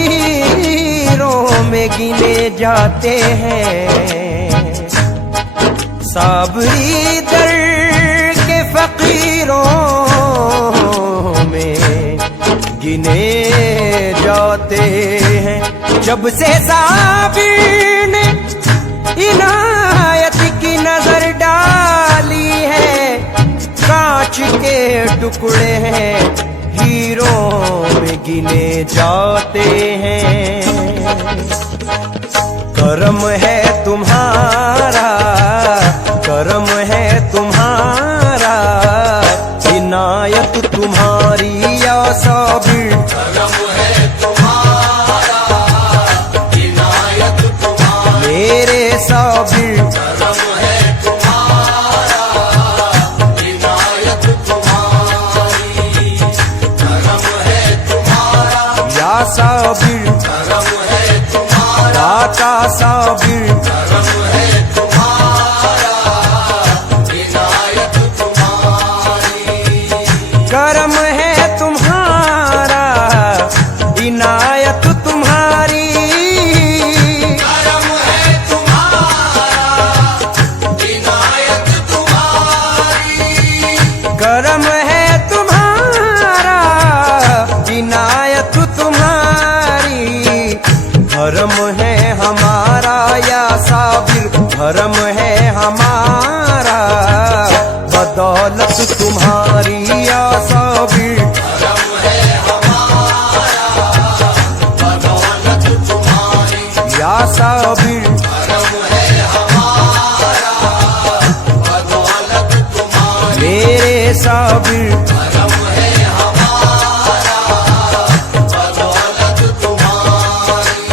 वजीरों में गिने जाते हैं, साबरी दर के फकीरों में गिने जाते हैं। जब से साबिर ने इनायत की नजर डाली है, कांच के टुकड़े हैं हीरों में गिने जाते हैं। करम है तुम्हारा, करम है तुम्हारा, इनायत तुम्हारी या साबिर। करम है तुम्हारा, इनायत तुम्हारी मेरे साबिर। करम है तुम्हारा, इनायत तुम्हारी करम है तुम्हारा, या साबिर। करम है तुम्हारा, दाता साबिर। करम है तुम्हारा, इनायत तुम्हारी करम है तुम्हारा, इनायत तुम्हारी। करम है तुम्हारा, इनायत तुम्हारी करम है तुम्हारा, इनायत तुम्हारी। धर्म है हमारा या साबिर, धर्म है हमारा, बदौलत तुम्हारी या साबिर। करम है हमारा, बदौलत तुम्हारी या साबिर। करम है हमारा, बदौलत तुम्हारी मेरे साबिर। करम है हमारा, बदौलत तुम्हारी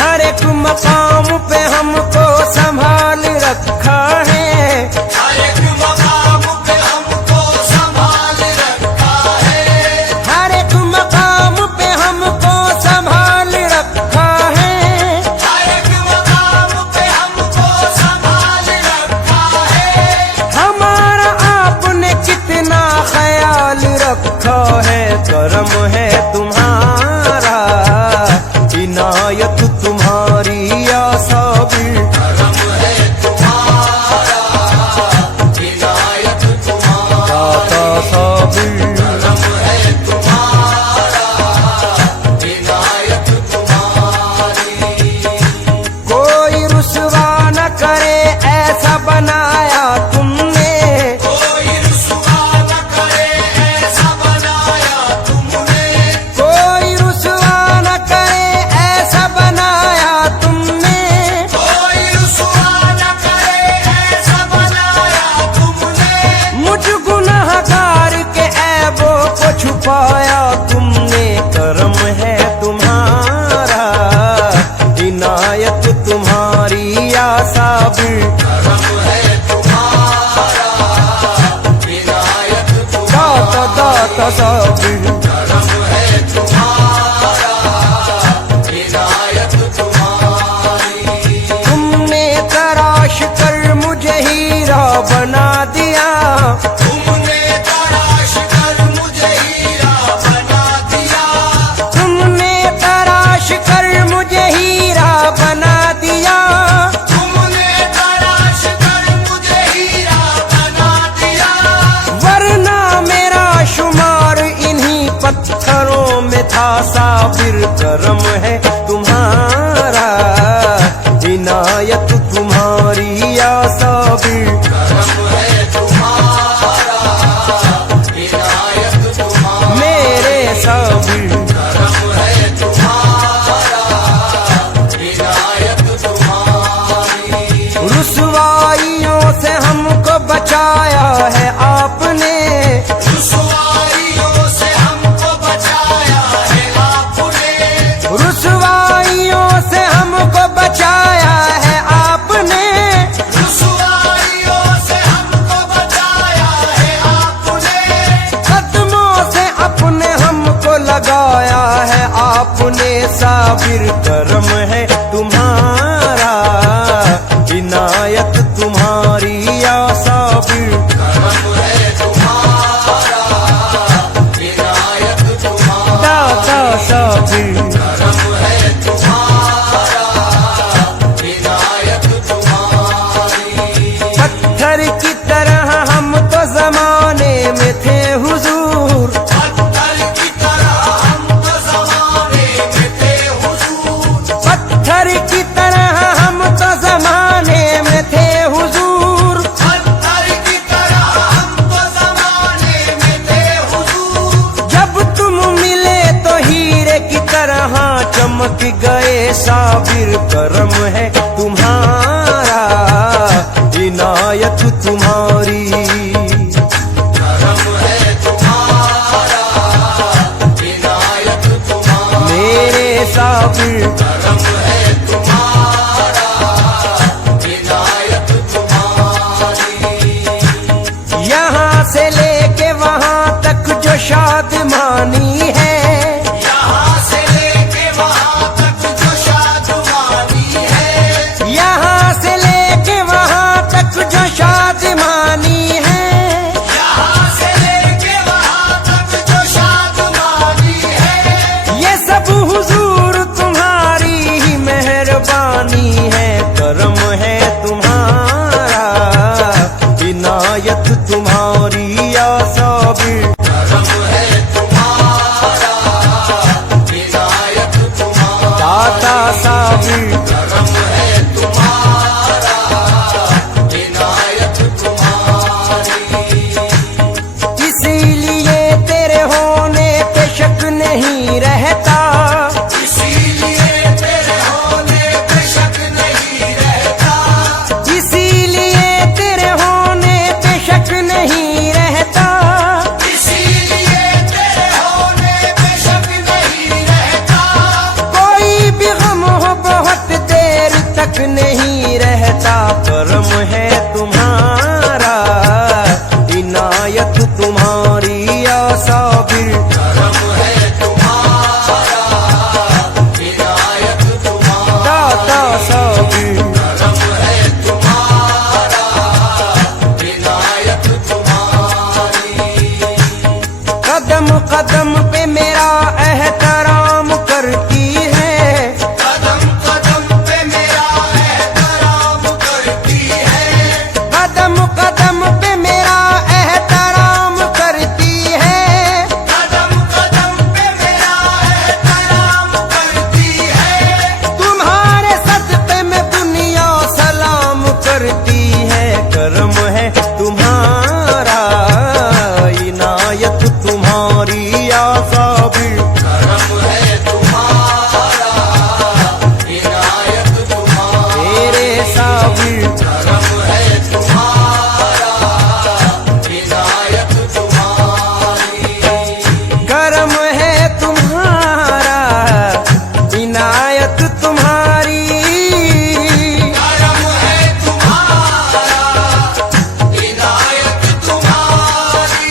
हर एक मकाम पे हमको संभाल रखा है, हर एक मकाम पे हमको संभाल रखा है, हर एक मकाम पे हमको संभाल रखा है। हर एक मकाम पे हमको संभाल रखा है। हमारा आपने कितना ख्याल रखा है। करम है तुम्हारा, इनायत तुम्हारी या साबिर। करम है तुम्हारा, इनायत तुम्हारी दाता साबिर। करम है तुम्हारा, इनायत तुम्हारी कोई रुसवा न करे ऐसा बनाया तुमने, कोई रुसवा न करे ऐसा बनाया तुमने, कोई रुसवा न करे ऐसा बनाया तुमने। कोई रुसवा न करे ऐसा बनाया तुमने, मुझ गुनहगार के ऐबों को छुपाया तुमने। करम है तुम्हारा, इनायत तुम्हारी या साबिर। करम है तुम्हारा, इनायत दाता दाता साबिर। करम है तुम्हारा, इनायत तुम्हारी तुमने तराश कर मुझे हीरा बना दिया, तुमने तराश कर मुझे हीरा बना दिया, तुमने तराश कर मुझे हीरा बना दिया। तुमने तराश कर मुझे हीरा बना दिया, वरना मेरा शुमार इन्हीं पत्थरों में था साबिर। करम है तुम्हारा, इनायत तुम्हारी या साबिर। करम है तुम्हारा, इनायत तुम्हारी मेरे साबिर। करम है तुम्हारा, इनायत तुम्हारी रुसवाइयों से हमको बचाया है आपने, रुसवाइयों से हमको बचाया है आपने, रुसवाइयों से हमको बचाया है आपने। रुसवाइयों से हमको बचाया है आपने, कदमों से अपने हमको लगाया है आपने साबिर। करम है तुम्हारा, इनायत तुम्हारी या साबिर। करम है तुम्हारा, इनायत तुम्हारी दाता साबिर करम है तुम्हारा, इनायत तुम्हारी। करम है तुम्हारा, इनायत तुम्हारी। मेरे साबिर करम है तुम्हारा, इनायत तुम्हारी। यहाँ से लेके वहाँ तक जो शादमानी है, यहाँ से लेके वहाँ तक जो शादमानी है, यहाँ से लेके वहाँ तक जो शादमानी है, यहाँ से लेके वहाँ तक जो शादमानी है, ये सब हुजूर तुम्हारी ही मेहरबानी है। करम है तुम्हारा, इनायत तुम्हारी या साबिर। करम है तुम्हारा, इनायत तुम्हारी। दाता साबिर करम है तुम्हारा, इनायत तुम्हारी। इसीलिए तेरे होने पे शक नहीं रहता, इसीलिए तेरे होने पे शक नहीं रहता, इसीलिए तेरे होने पे शक नहीं रहता। इसीलिए तेरे होने पे शक नहीं रहता। कोई भी गम हो बहुत देर तक नहीं रहता। करम है तुम्हारा, इनायत तुम्हारी या साबिर। करम है तुम्हारा, इनायत तुम्हारी। दाता साबिर करम है तुम्हारा, इनायत तुम्हारी। कदम कदम पे मेरा एहतराम करती है, कदम कदम पे मेरा एहतराम करती है, कदम कदम पे मेरा एहतराम करती है। कदम कदम पे मेरा एहतराम करती है। तुम्हारे सदक़े में दुनिया सलाम करती है। करम है तुम्हारा, इनायत तुम्हारी या साबिर। करम है तुम्हारा, इनायत तुम्हारी। तेरे साबिर करम है तुम्हारा, इनायत तुम्हारी। करम है तुम्हारा, इनायत तुम्हारी। करम है तुम्हारा, इनायत तुम्हारी।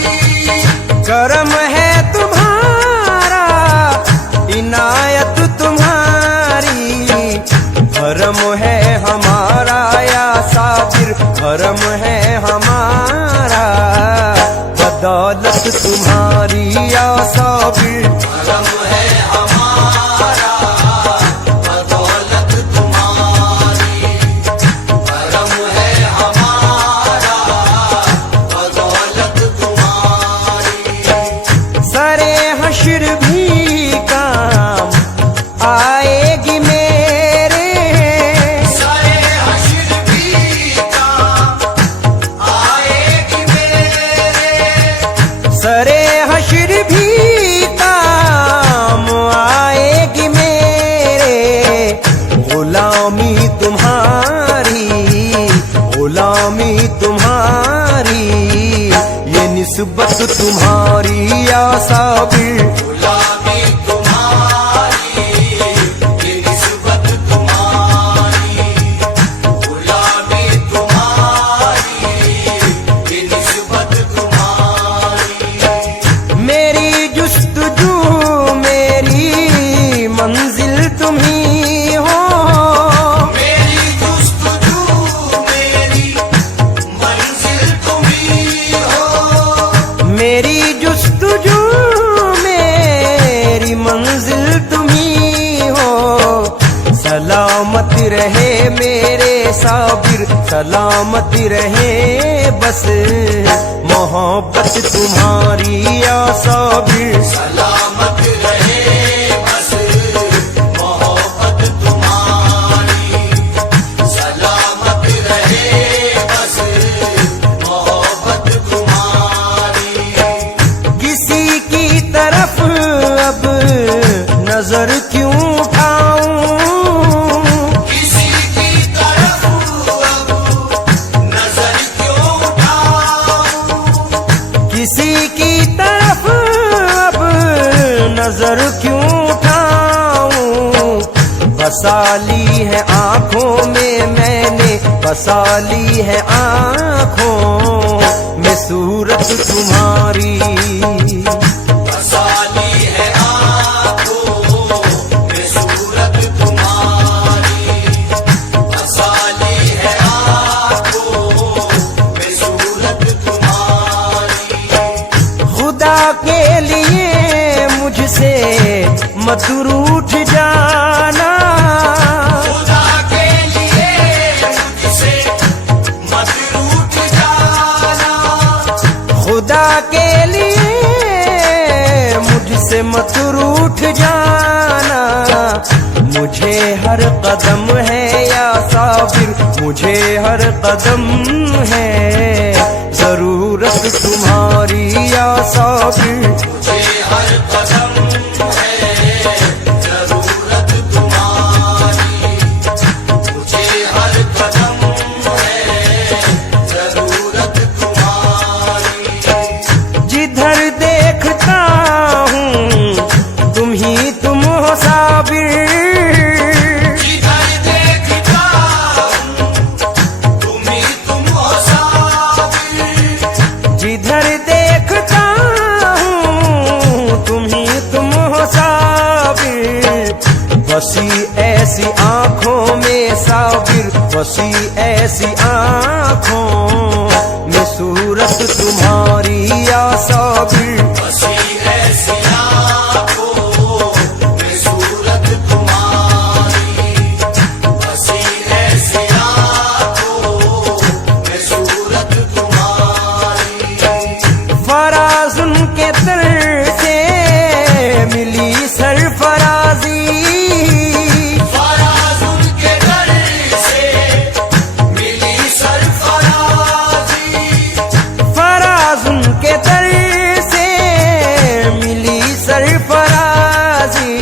करम है तुम्हारा, इनायत तुम्हारी। भरम है हमारा या साबिर, भरम है हमारा, बदौलत तुम्हारी या साबिर। करम है हमारा, बदौलत तुम्हारी। करम है हमारा, बदौलत तुम्हारी। सरे हश्र भी काम आएगी मेरे, सारे हश्र भी काम आएगी मेरे। सरे हश्र भी काम आएगी मेरे। गुलामी तुम्हारी, गुलामी तुम्हारी, ये निस्बत तुम्हारी या साबिर। गुलामी तुम्हारी, ये निस्बत तुम्हारी। गुलामी तुम्हारी, ये निस्बत तुम्हारी। मेरी जुस्तजू मेरी मंजिल तुम्ही हो, मेरी जुस्तजू मेरी मंजिल तुम्ही हो। मेरी जुस्तजू मेरी मंजिल तुम्ही हो। सलामत रहे मेरे साबिर, सलामत रहे बस मोहब्बत तुम्हारी या साबिर। सलामत रहे बस मोहब्बत तुम्हारी। सलामत रहे बस मोहब्बत तुम्हारी। किसी की तरफ अब नजर क्यों उठाऊं, सर क्यों उठाऊं, बसा ली है आंखों में मैंने, बसा ली है आंखों में सूरत तुम्हारी। बसाली है आँखों में सूरत तुम्हारी, बसाली है आँखों में सूरत तुम्हारी। खुदा के लिए मुझसे मत रूठ जाना, खुदा के लिए मुझसे मत रूठ जाना, खुदा के लिए मुझसे मत रूठ जाना। मुझे हर कदम है या साबिर, मुझे हर कदम है जरूरत तुम्हारी या साबिर। मुझे हर कदम है जरूरत तुम्हारी, मुझे हर कदम है जरूरत तुम्हारी। जिधर देखता हूँ तुम ही तुम हो साबिर, जिधर देखता हूँ तुम ही तुम हो साबिर, जिधर देखता हूँ तुम ही तुम हो साबिर। बसी ऐसी आंखों में साबिर, बसी ऐसी आंखों में सूरत तुम्हारी या साबिर। बसी ऐसी आँखों में सूरत तुम्हारी, बसी ऐसी आँखों में सूरत तुम्हारी। फराज उनके दर से मिली सरफराजी, फराज उनके दर से मिली सरफराजी, फराज उनके दर से मिली सरफराजी।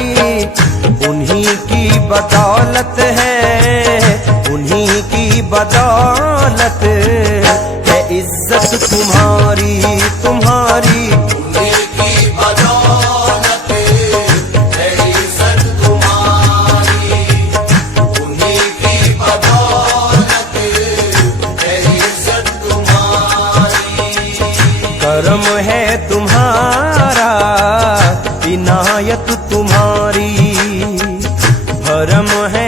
उन्हीं की बदौलत है, उन्हीं की बदौलत है इज्जत तुम्हारी तुम्हारी। उन्हीं की बदौलत है इज्जत तुम्हारी, उन्हीं की बदौलत है इज्जत तुम्हारी। करम है तुम्हारा, इनायत तुम्हारी, भरम है